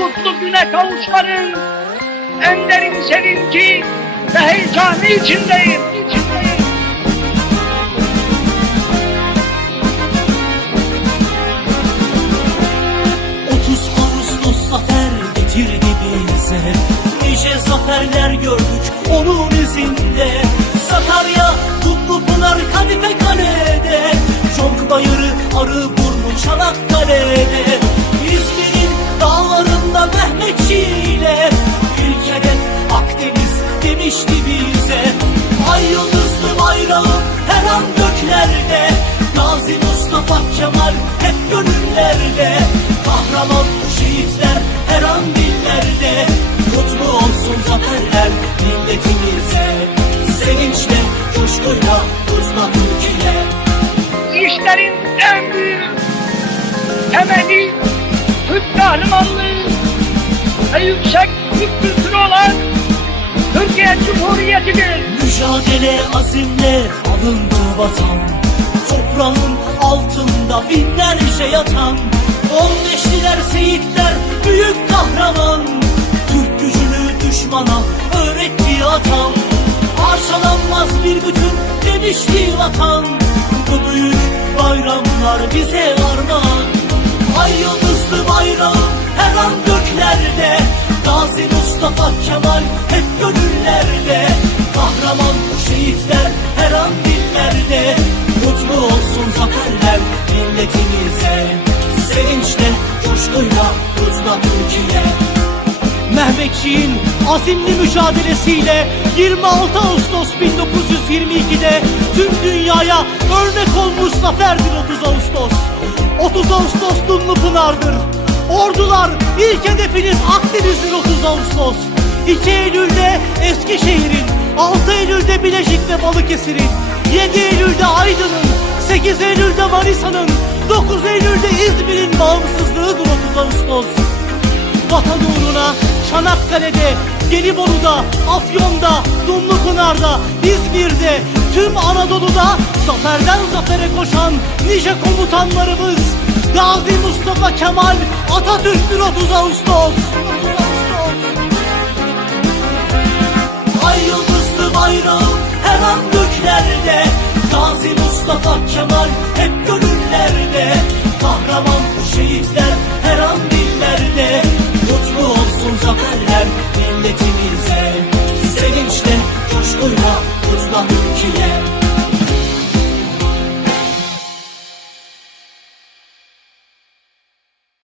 kutlu güne kavuşmanın en derin sevinci ve heyecanı içindeyim. içindeyim. Ağustos zafer getirdi bize Nice zaferler gördük onun izinde Sakarya, Dumlupınar, Kadife Kale'de Çok bayırı, arı burnu, Çanakkale'de İzmir'in dağlarında Mehmetçiğiyle İlk hedef Akdeniz demişti bize. Ay yıldızlı bayrağım her an göklerde. Gazi Mustafa Kemal hep gönüllerde. Kahraman şehitler her an dillerde. Kutlu olsun zaferler milletimize. Sevinçle, coşkuyla kutla Türkiye. İşlerin en büyük temeli Türk kahramanlığı ve yüksek Türk olan Türkiye Cumhuriyeti'dir. Mücadele azimle alındı vatan. Toprağın altında binlerce yatan. On beşliler seyitler büyük kahraman. Türk gücünü düşmana öğretti atam Parçalanmaz bir bütün demişti vatan. Bu büyük bayramlar bize armağan. Ay göklerde Gazi Mustafa Kemal hep gönüllerde. Kahraman şehitler her an dillerde. Mutlu olsun zaferler milletimize. Sevinçle, coşkuyla kutla Türkiye. Mehmetçiğin azimli mücadelesiyle 26 Ağustos 1922'de tüm dünyaya örnek olmuş zaferdir 30 Ağustos. 30 Ağustos Dumlupınar'dır. Ordular ilk hedefiniz Akdeniz'dir 30 Ağustos. 2 Eylül'de Eskişehir'in, 6 Eylül'de Bilecik ve Balıkesir'in, 7 Eylül'de Aydın'ın, 8 Eylül'de Manisa'nın, 9 Eylül'de İzmir'in bağımsızlığıdır 30 Ağustos. Vatan uğruna Çanakkale'de, Gelibolu'da, Afyon'da, Dumlupınar'da, İzmir'de, tüm Anadolu'da zaferden zafere koşan nice komutanlarımız Gazi Mustafa Kemal Atatürk'tür 30 Ağustos. Ay yıldızlı bayrağım her an göklerde Gazi Mustafa Kemal hep gönüllerde Kahraman